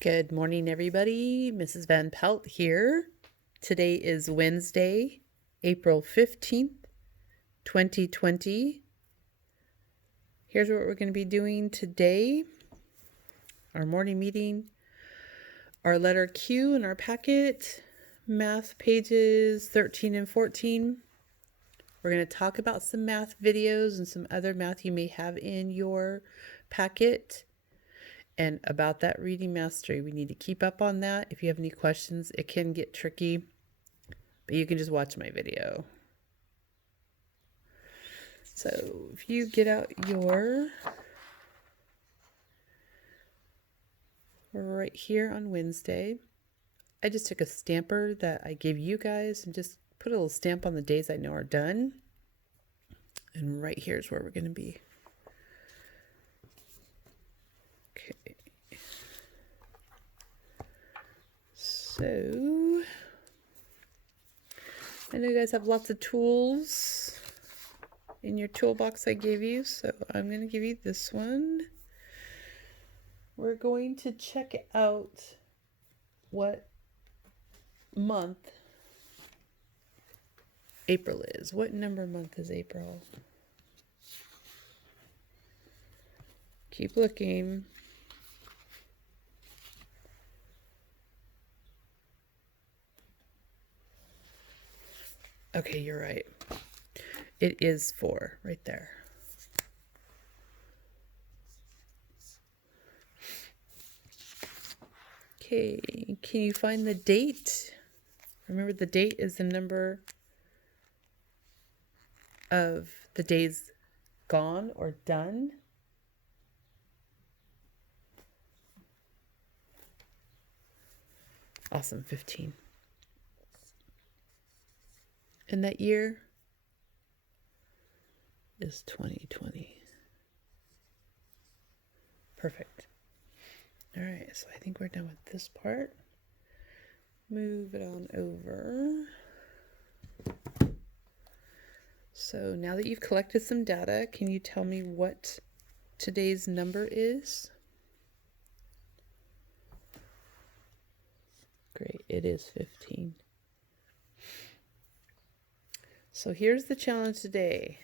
Good morning, everybody. Mrs. Van Pelt here. Today is Wednesday, April 15th, 2020. Here's what we're going to be doing today. Our morning meeting, our letter Q in our packet, math pages 13 and 14. We're going to talk about some math videos and some other math you may have in your packet. And about that reading mastery, we need to keep up on that. If you have any questions, it can get tricky, but you can just watch my video. So if you get out your, right here on Wednesday, I just took a stamper that I gave you guys and just put a little stamp on the days I know are done. And right here is where we're going to be. Okay. So I know you guys have lots of tools in your toolbox I gave you, so I'm going to give you this one. We're going to check out what month April is. What number month is April? Keep looking. Okay, you're right. It is 4 right there. Okay, can you find the date? Remember, the date is the number of the days gone or done. Awesome, 15. And that year is 2020. Perfect. All right, so I think we're done with this part. Move it on over. So now that you've collected some data, can you tell me what today's number is? Great, it is 15. So here's the challenge today.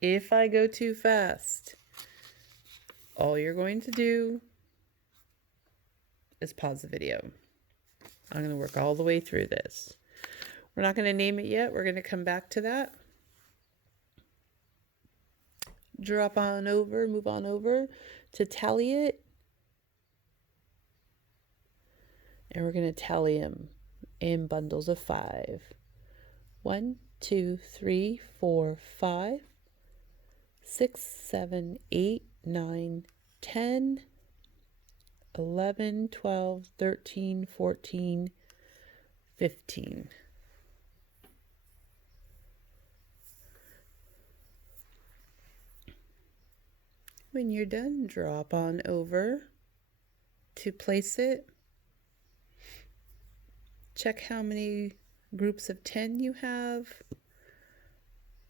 If I go too fast, all you're going to do is pause the video. I'm going to work all the way through this. We're not going to name it yet. We're going to come back to that. Drop on over, move on over to tally it. And we're going to tally them in bundles of 5. 1, 2, 3, 4, 5, 6, 7, 8, 9, 10, 11, 12, 13, 14, 15. When you're done, drop on over to place it. Check how many groups of 10 you have,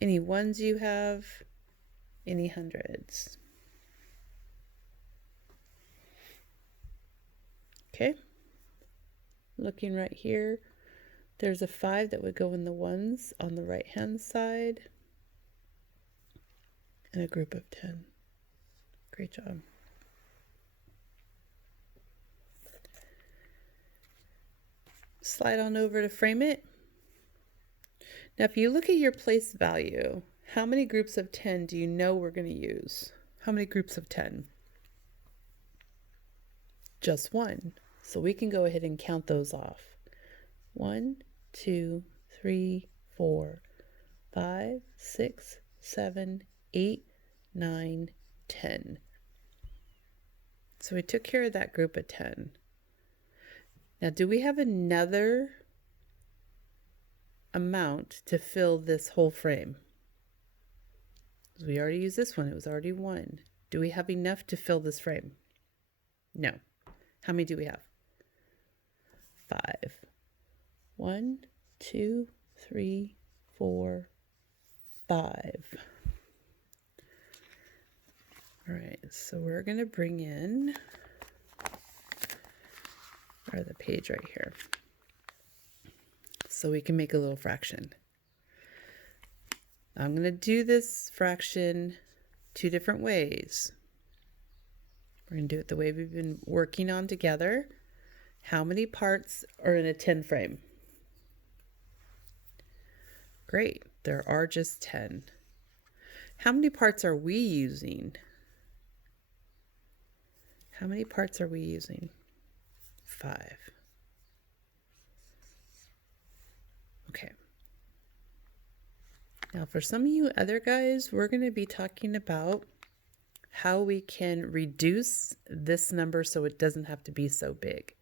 any ones you have, any hundreds. Okay, looking right here, there's a 5 that would go in the ones on the right hand side, and a group of 10. Great job. Slide on over to frame it. Now, if you look at your place value, how many groups of 10 do you know we're going to use? How many groups of 10? Just 1. So we can go ahead and count those off. 1, 2, 3, 4, 5, 6, 7, 8, 9, 10. So we took care of that group of 10. Now, do we have another amount to fill this whole frame? We already used this one. It was already 1. Do we have enough to fill this frame? No. How many do we have? 5. 1, 2, 3, 4, 5. All right, so we're going to bring in or the page right here. So we can make a little fraction. I'm going to do this fraction two different ways. We're going to do it the way we've been working on together. How many parts are in a 10 frame? Great, there are just 10. How many parts are we using? How many parts are we using? 5. Okay. Now for some of you other guys, we're going to be talking about how we can reduce this number so it doesn't have to be so big.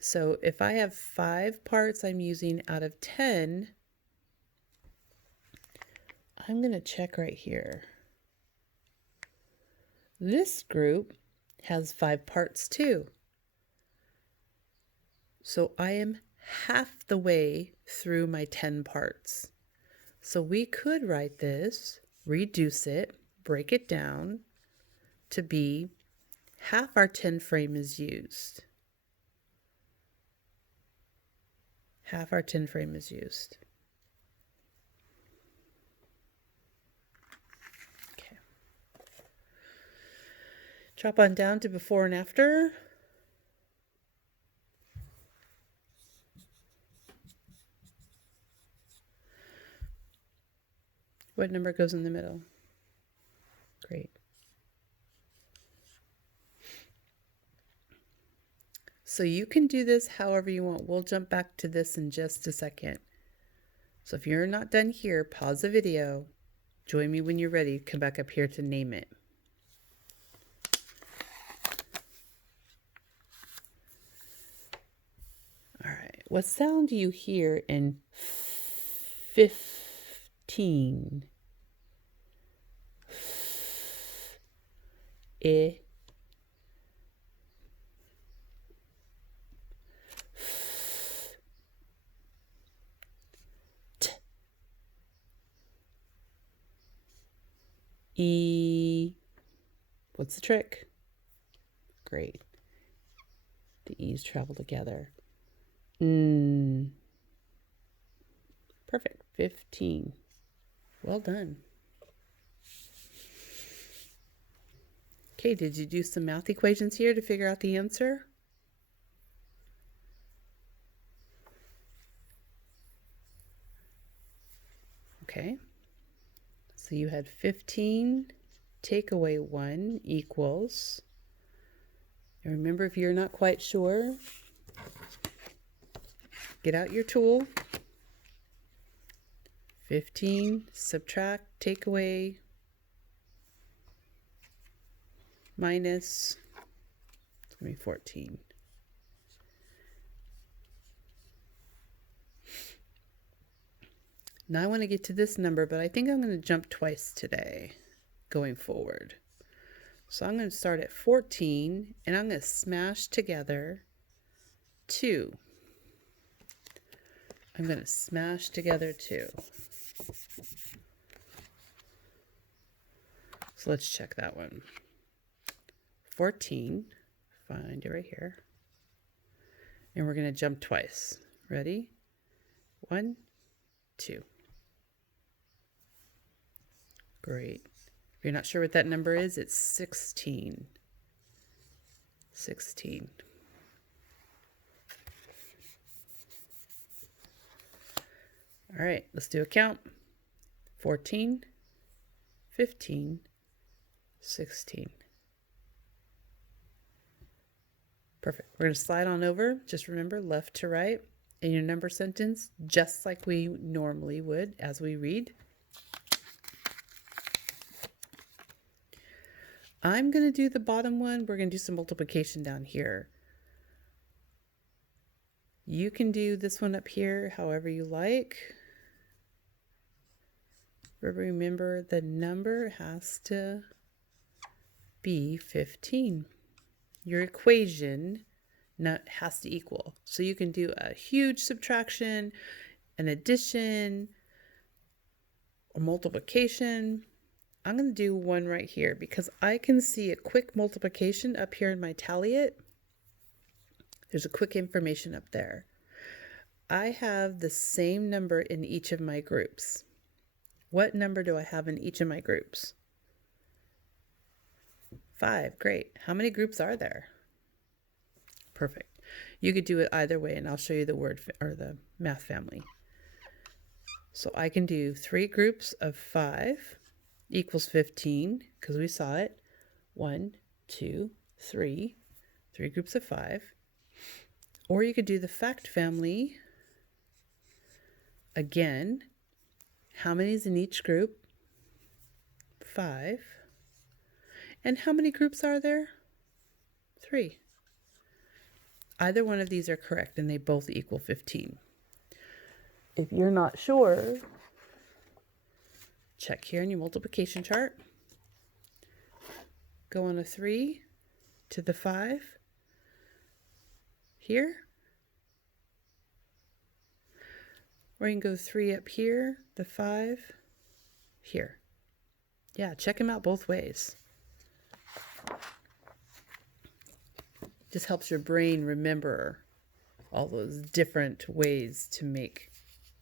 So if I have 5 parts I'm using out of 10, I'm going to check right here. This group has 5 parts too. So I am half the way through my 10 parts. So we could write this, reduce it, break it down to be half our 10 frame is used. Half our 10 frame is used. Okay. Drop on down to before and after. What number goes in the middle? Great. So you can do this however you want. We'll jump back to this in just a second. So if you're not done here, pause the video. Join me when you're ready. Come back up here to name it. All right. What sound do you hear in 15? I. E. What's the trick? Great. The E's travel together. Perfect. 15. Well done. Okay, did you do some math equations here to figure out the answer? Okay. So you had 15 take away 1 equals, and remember, if you're not quite sure, get out your tool. 15 subtract take away minus, it's going to be 14. Now I want to get to this number, but I think I'm going to jump twice today going forward. So I'm going to start at 14 and I'm going to smash together 2. I'm going to smash together 2. So let's check that one. 14, find it right here. And we're going to jump twice. Ready? 1, 2. Great. If you're not sure what that number is, it's 16. 16. All right, let's do a count. 14, 15, 16. Perfect. We're going to slide on over. Just remember left to right in your number sentence, just like we normally would as we read. I'm going to do the bottom one. We're going to do some multiplication down here. You can do this one up here however you like. Remember, the number has to be 15. Your equation has to equal. So you can do a huge subtraction, an addition, or multiplication. I'm going to do one right here because I can see a quick multiplication up here in my Talliot. There's a quick information up there. I have the same number in each of my groups. What number do I have in each of my groups? 5. Great. How many groups are there? Perfect. You could do it either way, and I'll show you the word or the math family. So I can do 3 groups of 5 equals 15 because we saw it. 1, 2, 3. 3 groups of 5. Or you could do the fact family. Again, how many is in each group? 5. And how many groups are there? 3. Either one of these are correct, and they both equal 15. If you're not sure, check here in your multiplication chart. Go on a 3 to the 5 here. Or you can go 3 up here, the 5 here. Yeah, check them out both ways. Just helps your brain remember all those different ways to make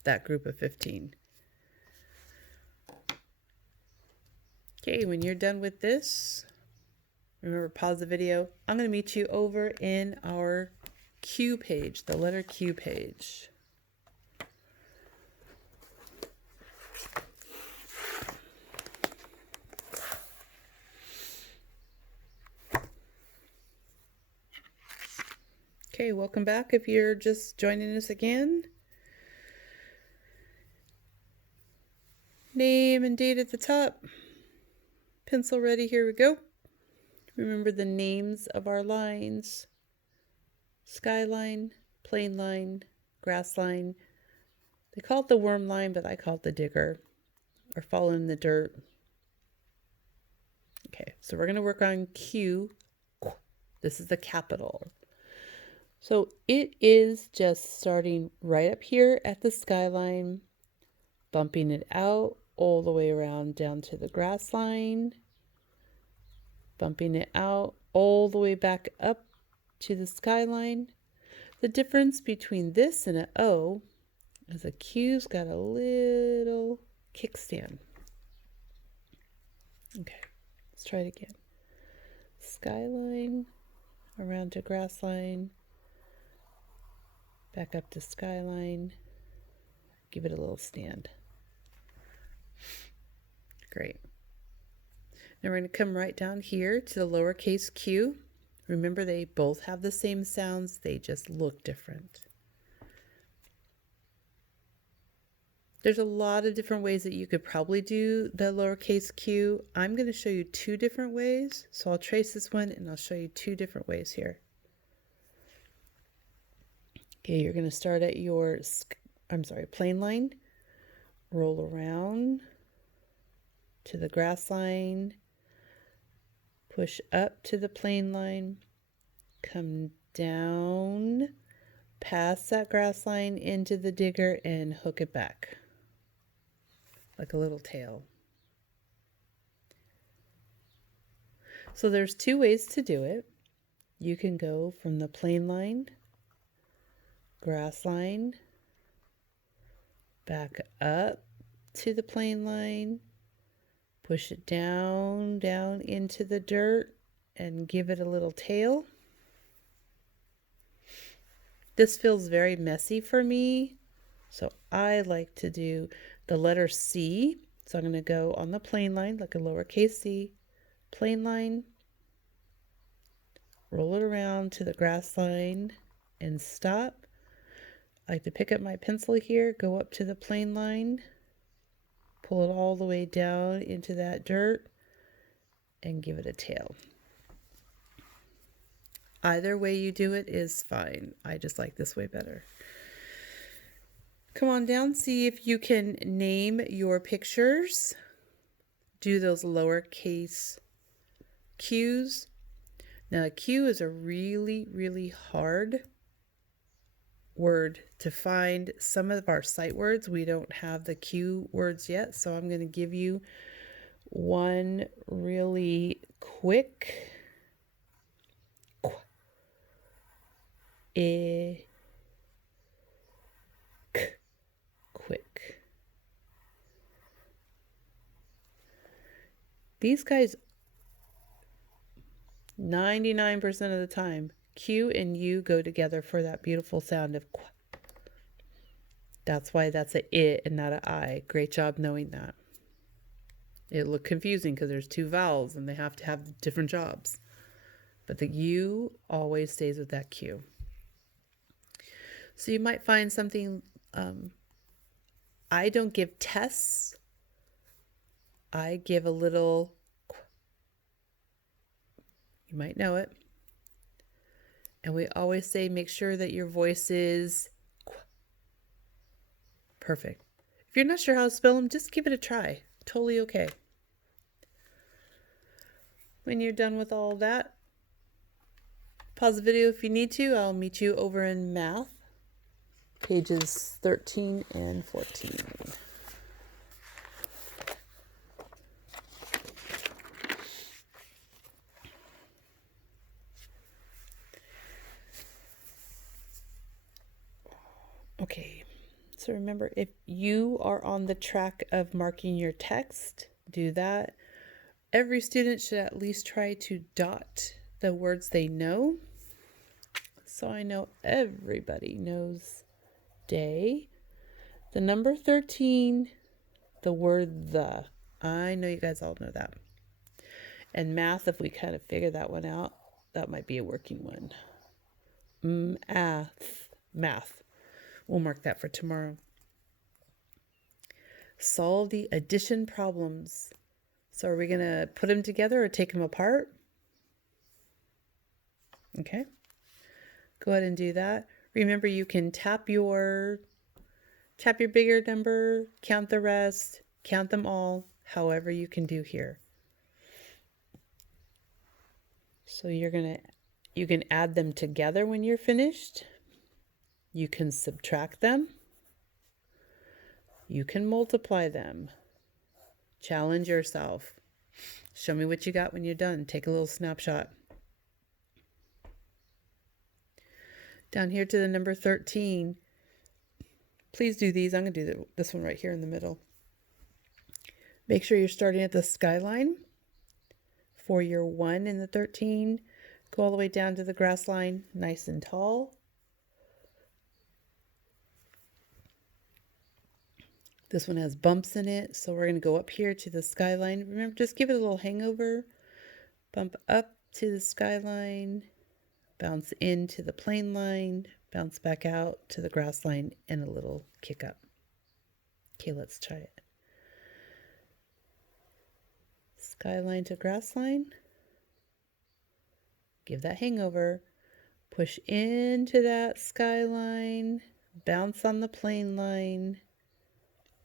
that group of 15. Okay, when you're done with this, remember, pause the video. I'm going to meet you over in our Q page, the letter Q page. Okay, welcome back if you're just joining us again. Name and date at the top. Pencil ready, here we go. Remember the names of our lines. Skyline, plane line, grass line. They call it the worm line, but I call it the digger, or fall in the dirt. Okay, so we're going to work on Q. This is the capital. So it is just starting right up here at the skyline, bumping it out all the way around down to the grass line, bumping it out all the way back up to the skyline. The difference between this and an O is a Q's got a little kickstand. Okay, let's try it again. Skyline, around to grass line, back up to skyline, give it a little stand. Great. Now we're going to come right down here to the lowercase q. Remember, they both have the same sounds, they just look different. There's a lot of different ways that you could probably do the lowercase q. I'm going to show you 2 different ways. So I'll trace this one and I'll show you 2 different ways here. Okay, you're going to start at your, plane line, roll around to the grass line, push up to the plane line, come down past that grass line into the digger and hook it back like a little tail. So there's 2 ways to do it. You can go from the plane line, grass line, back up to the plane line, push it down into the dirt and give it a little tail. This feels very messy for me, so I like to do the letter C. So I'm going to go on the plane line like a lowercase c, plane line, roll it around to the grass line and stop. I like to pick up my pencil here, go up to the plane line, pull it all the way down into that dirt and give it a tail. Either way you do it is fine. I just like this way better. Come on down, see if you can name your pictures. Do those lowercase q's. Now, a Q is a really, really hard word to find. Some of our sight words, we don't have the Q words yet, so I'm going to give you one really quick. I, k, quick. These guys, 99% of the time, Q and U go together for that beautiful sound of qu. That's why that's a I and not a I. Great job knowing that. It looked confusing because there's two vowels and they have to have different jobs. But the U always stays with that Q. So you might find something, I don't give tests. I give a little, you might know it. And we always say, make sure that your voice is perfect. If you're not sure how to spell them, just give it a try. Totally okay. When you're done with all that, pause the video if you need to. I'll meet you over in math, pages 13 and 14. Okay, so remember, if you are on the track of marking your text, do that. Every student should at least try to dot the words they know. So I know everybody knows day. The number 13, the word the. I know you guys all know that. And math, if we kind of figure that one out, that might be a working one. Math. We'll mark that for tomorrow. Solve the addition problems. So are we going to put them together or take them apart? Okay. Go ahead and do that. Remember, you can tap your bigger number, count the rest, count them all, however you can do here. So you can add them together when you're finished. You can subtract them. You can multiply them. Challenge yourself. Show me what you got when you're done. Take a little snapshot. Down here to the number 13. Please do these. I'm going to do this one right here in the middle. Make sure you're starting at the skyline for your 1 in the 13. Go all the way down to the grass line, nice and tall. This one has bumps in it, so we're going to go up here to the skyline. Remember, just give it a little hangover. Bump up to the skyline, bounce into the plane line, bounce back out to the grass line, and a little kick up. Okay, let's try it. Skyline to grass line. Give that hangover. Push into that skyline, bounce on the plane line,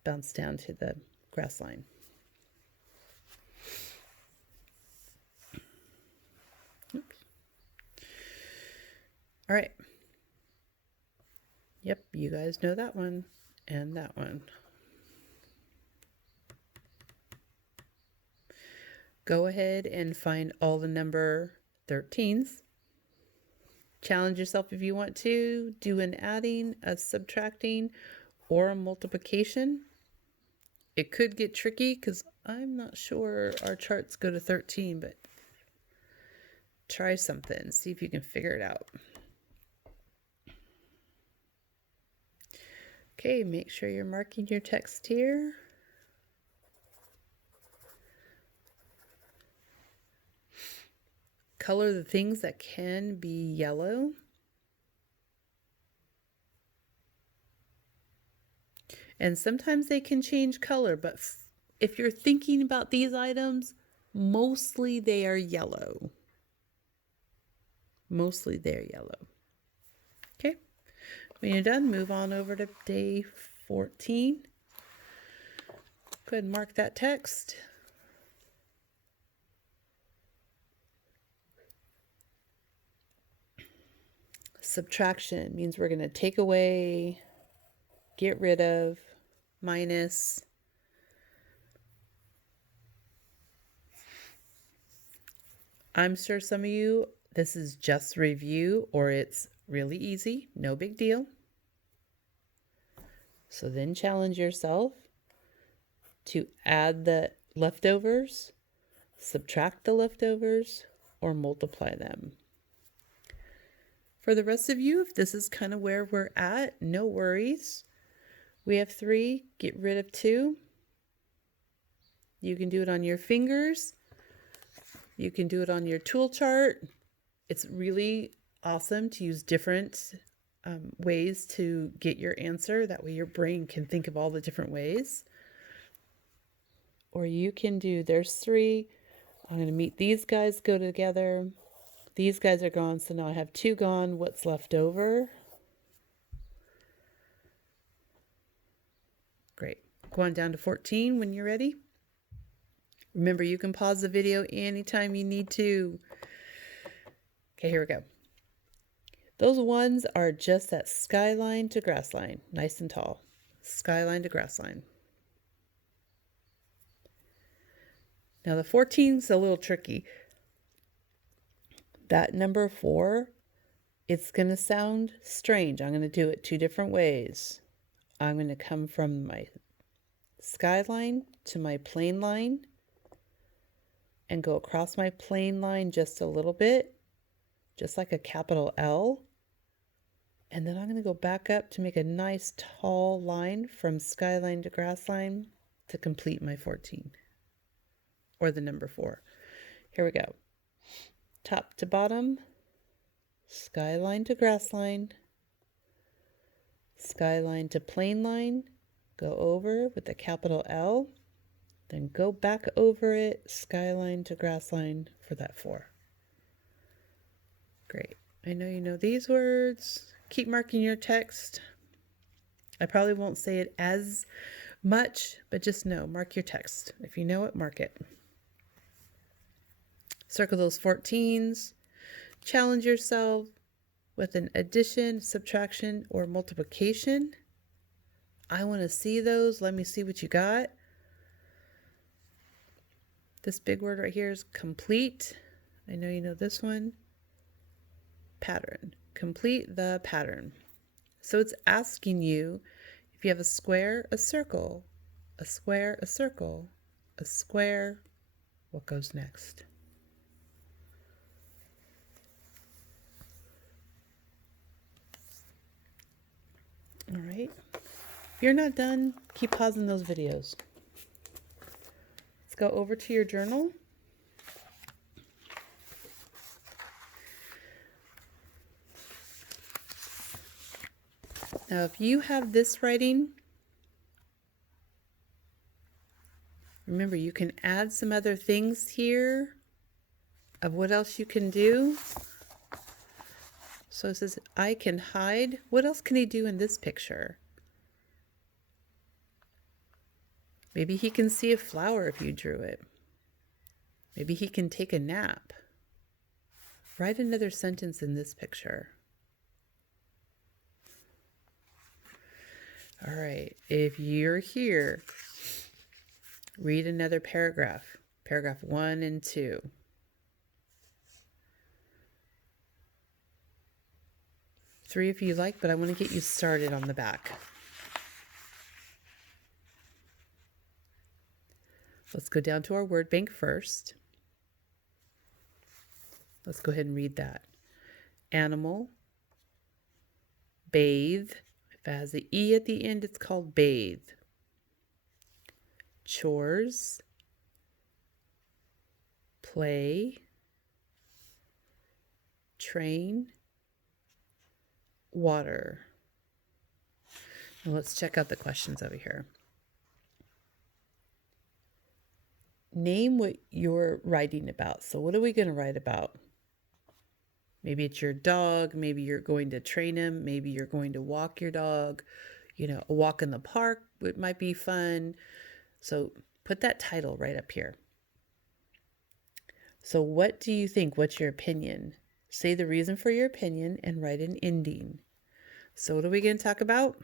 bounce down to the grass line. Oops. All right. Yep, you guys know that one and that one. Go ahead and find all the number 13s. Challenge yourself if you want to. Do an adding, a subtracting, or a multiplication. It could get tricky because I'm not sure our charts go to 13, but try something. See if you can figure it out. Okay, make sure you're marking your text here. Color the things that can be yellow. And sometimes they can change color, but if you're thinking about these items, mostly they are yellow. Mostly they're yellow. Okay, when you're done, move on over to day 14. Go ahead and mark that text. Subtraction means we're going to take away, get rid of, minus. I'm sure some of you, this is just review or it's Really easy, no big deal. So then challenge yourself to add the leftovers, subtract the leftovers, or multiply them. For the rest of you, if this is kind of where we're at, no worries. We have 3, get rid of 2. You can do it on your fingers. You can do it on your tool chart. It's really awesome to use different ways to get your answer. That way your brain can think of all the different ways. Or you can do, there's 3. I'm going to meet these guys, go together. These guys are gone, so now I have 2 gone. What's left over? Great. Go on down to 14 when you're ready. Remember, you can pause the video anytime you need to. Okay, here we go. Those ones are just that skyline to grass line, nice and tall. Skyline to grass line. Now the 14's a little tricky. That number 4, it's going to sound strange. I'm going to do it 2 different ways. I'm going to come from my skyline to my plane line and go across my plane line just a little bit, just like a capital L. And then I'm going to go back up to make a nice tall line from skyline to grass line to complete my 14, or the number 4. Here we go. Top to bottom, skyline to grass line, skyline to plane line, go over with a capital L, then go back over it, skyline to grass line for that 4. Great. I know you know these words. Keep marking your text. I probably won't say it as much, but just know, mark your text. If you know it, mark it. Circle those 14s. Challenge yourself with an addition, subtraction, or multiplication. I want to see those. Let me see what you got. This big word right here is complete. I know you know this one. Pattern. Complete the pattern. So it's asking you if you have a square, a circle, a square, a circle, a square, what goes next? All right. If you're not done, keep pausing those videos. Let's go over to your journal. Now, if you have this writing, remember you can add some other things here of what else you can do. So it says, I can hide. What else can he do in this picture? Maybe he can see a flower if you drew it. Maybe he can take a nap. Write another sentence in this picture. All right, if you're here, read another paragraph. Paragraph 1 and 2. Three if you like, but I want to get you started on the back. Let's go down to our word bank first. Let's go ahead and read that. Animal, bathe. If it has the E at the end, it's called bathe. Chores, play, train, water. Now let's check out the questions over here. Name what you're writing about. So what are we going to write about? Maybe it's your dog. Maybe you're going to train him. Maybe you're going to walk your dog. You know, a walk in the park might be fun. So put that title right up here. So what do you think? What's your opinion? Say the reason for your opinion and write an ending. So what are we going to talk about?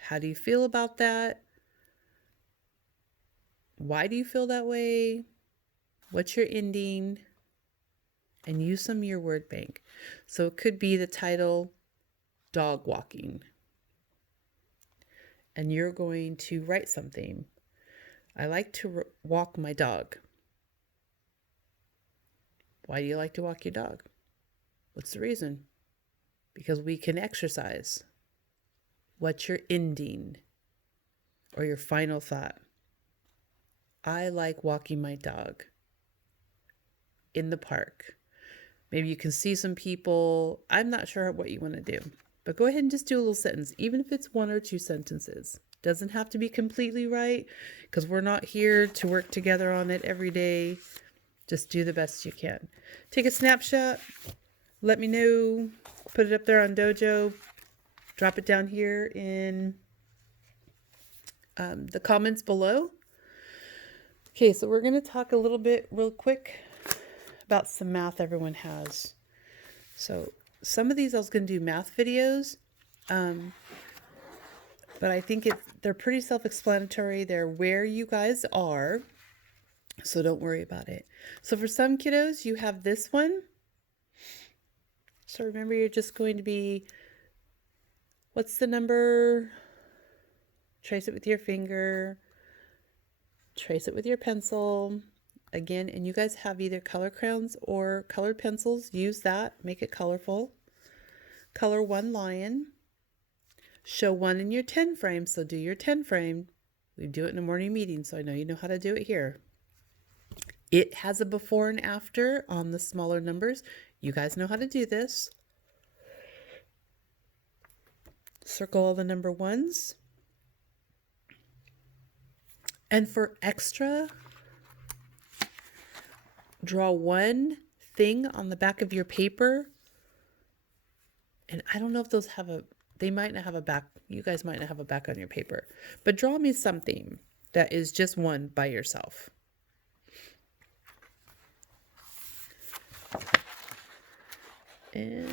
How do you feel about that? Why do you feel that way? What's your ending? and use some of your word bank. So it could be the title, dog walking. And you're going to write something. I like to walk my dog. Why do you like to walk your dog? What's the reason? Because we can exercise. What's your ending or your final thought? I like walking my dog in the park. Maybe you can see some people. I'm not sure what you want to do, but go ahead and just do a little sentence, even if it's 1 or 2 sentences. Doesn't have to be completely right because we're not here to work together on it every day. Just do the best you can. Take a snapshot. Let me know. Put it up there on Dojo. Drop it down here in the comments below. Okay, so we're going to talk a little bit real quick about some math everyone has. So some of these I was going to do math videos, but I think they're pretty self-explanatory. They're where you guys are, so don't worry about it. So for some kiddos, you have this one. So remember, you're just going to be, what's the number? Trace it with your finger. Trace it with your pencil. Again, and you guys have either color crayons or colored pencils. Use that. Make it colorful. Color 1 lion. Show 1 in your 10 frame. So do your 10 frame. We do it in a morning meeting, so I know you know how to do it here. It has a before and after on the smaller numbers. You guys know how to do this. Circle all the number 1s. And for extra, draw 1 thing on the back of your paper. And I don't know if those have they might not have a back. You guys might not have a back on your paper. But draw me something that is just 1 by yourself. And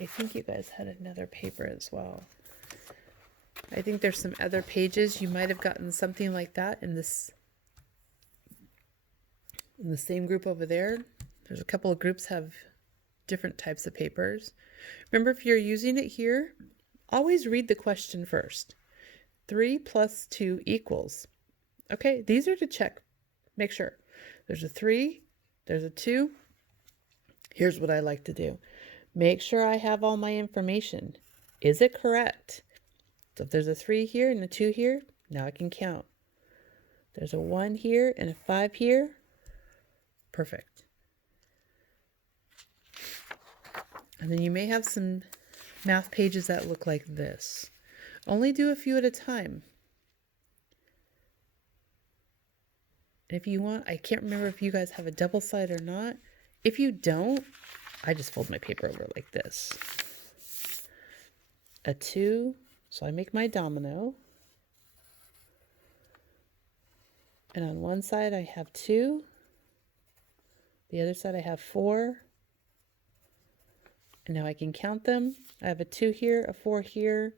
I think you guys had another paper as well. I think there's some other pages. You might have gotten something like that in the same group over there. There's a couple of groups have different types of papers. Remember, if you're using it here, always read the question first. 3 + 2 equals. Okay, these are to check. Make sure. There's a 3, there's a 2. Here's what I like to do. Make sure I have all my information. Is it correct? So if there's a 3 here and a 2 here, now I can count. There's a 1 here and a 5 here. Perfect. And then you may have some math pages that look like this. Only do a few at a time. And if you want, I can't remember if you guys have a double side or not. If you don't, I just fold my paper over like this. A 2, so I make my domino. And on one side I have 2. The other side I have 4. And now I can count them. I have a 2 here, a 4 here.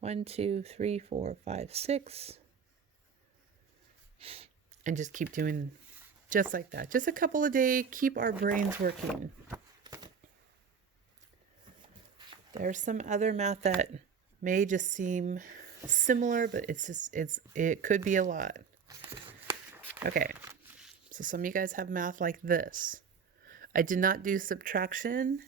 1, 2, 3, 4, 5, 6. And just keep doing just like that. Just a couple a day. Keep our brains working. There's some other math that may just seem similar, but it could be a lot. Okay. So some of you guys have math like this. I did not do subtraction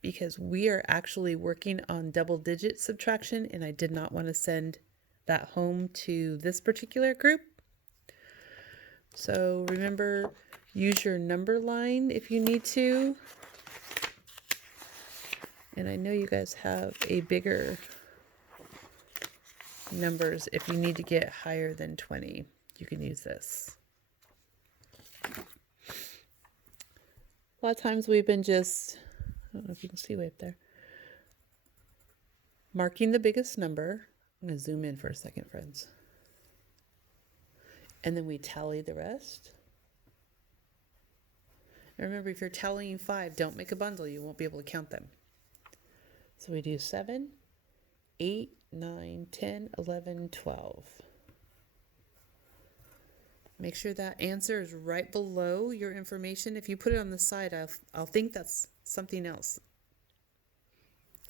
because we are actually working on double-digit subtraction, and I did not want to send that home to this particular group. So remember, use your number line if you need to. And I know you guys have a bigger numbers. If you need to get higher than 20, you can use this. A lot of times we've been just, I don't know if you can see way up there, marking the biggest number. I'm going to zoom in for a second, friends. And then we tally the rest. And remember, if you're tallying 5, don't make a bundle. You won't be able to count them. So we do 7, 8, 9, 10, 11, 12. Make sure that answer is right below your information. If you put it on the side, I'll think that's something else.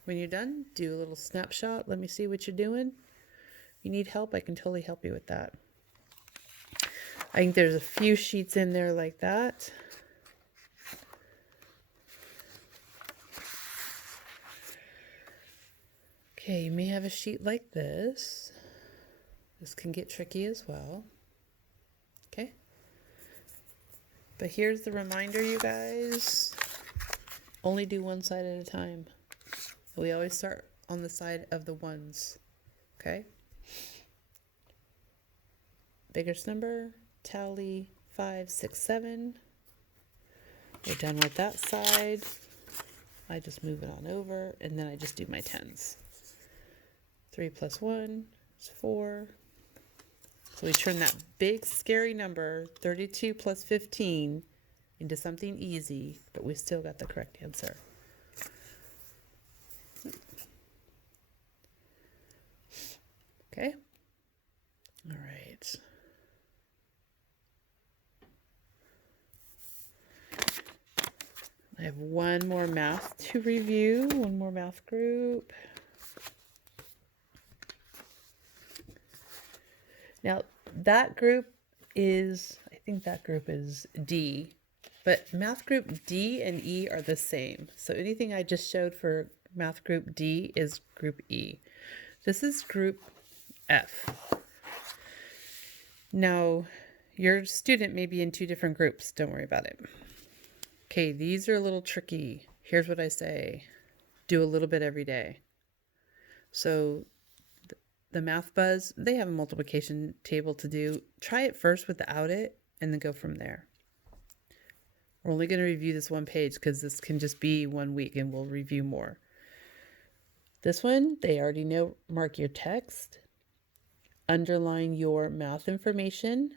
When you're done, do a little snapshot. Let me see what you're doing. If you need help, I can totally help you with that. I think there's a few sheets in there like that. Okay, you may have a sheet like this. This can get tricky as well. Okay. But here's the reminder, you guys. Only do one side at a time. We always start on the side of the ones. Okay? Biggest number, tally 5, 6, 7. We're done with that side. I just move it on over, and then I just do my tens. 3 plus 1 is 4. So we turn that big, scary number, 32 plus 15, into something easy, but we still got the correct answer. Okay? All right. I have one more math to review, one more math group. Now, that group is, I think that group is D, but math group D and E are the same. So anything I just showed for math group D is group E. This is group F. Now, your student may be in 2 different groups. Don't worry about it. Okay, these are a little tricky. Here's what I say. Do a little bit every day. So the Math Buzz, they have a multiplication table to do. Try it first without it and then go from there. We're only going to review this one page because this can just be 1 week and we'll review more. This one, they already know, mark your text, underline your math information,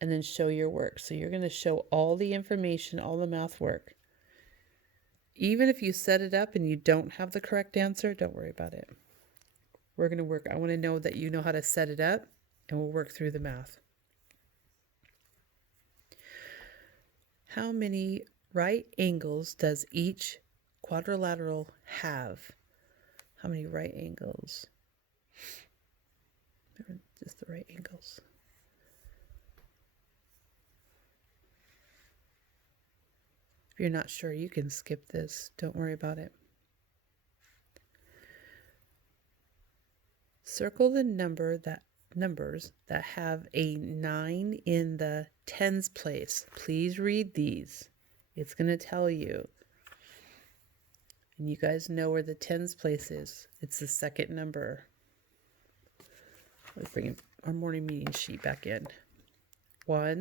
and then show your work. So you're going to show all the information, all the math work. Even if you set it up and you don't have the correct answer, don't worry about it. We're going to work. I want to know that you know how to set it up, and we'll work through the math. How many right angles does each quadrilateral have? How many right angles? Just the right angles. If you're not sure, you can skip this. Don't worry about it. Circle the numbers that have a 9 in the tens place. Please read these. It's going to tell you. And you guys know where the tens place is. It's the second number. Let's bring our morning meeting sheet back in. 1,